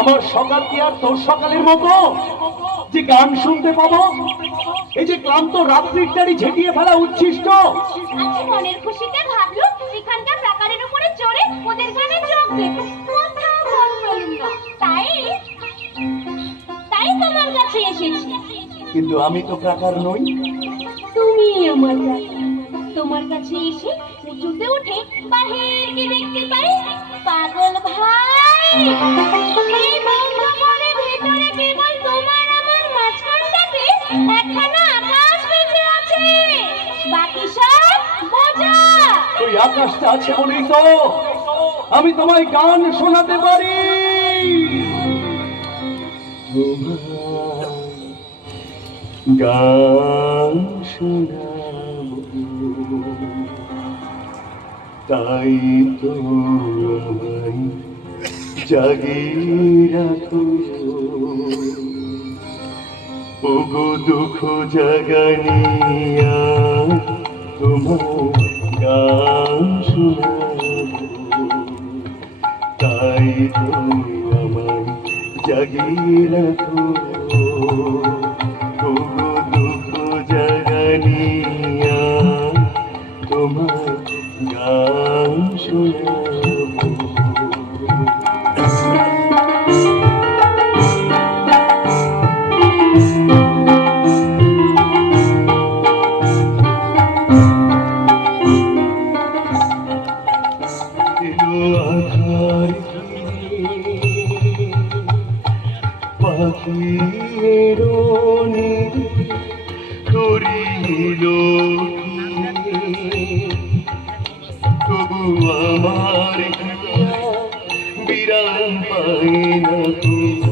আমার সকাল কি আর তোর সকালের মতো? যে গান শুনতে পাবো? এই যে ক্লান্ত রাত্রির দাড়ি ঝেঁটিয়ে ফেলা উচ্ছিষ্ট। মনের খুশিতে ভাবলো এখানকার প্রাকারের উপরে চড়ে ওদের গানে যোগ দেব কোথাও মন পেলুম না। তাই? তাই তোমার কাছে এসেছি। কিন্তু আমি তো প্রাকার নই। তুমি আমার তোমার কাছে এসে উঁচুতে উঠে বাহিরকে দেখতে পাই? পাগল ভাই! তোমার আকাশটা আছে বলেই তো আমি তোমায় গান শোনাতে পারি। তোমায় গান শোনাবো। তাই তো জাগিয়ে রাখো। ওগো দুঃখ জাগানিয়া তোমার গান তাই তো আমায় জাগিয়ে রাখো। ওগো দুঃখ জাগানিয়া। তোমার গান শোনাবো। এলো আধার পাখি এলো নীল করিল তবু আমার বিরাম পাই না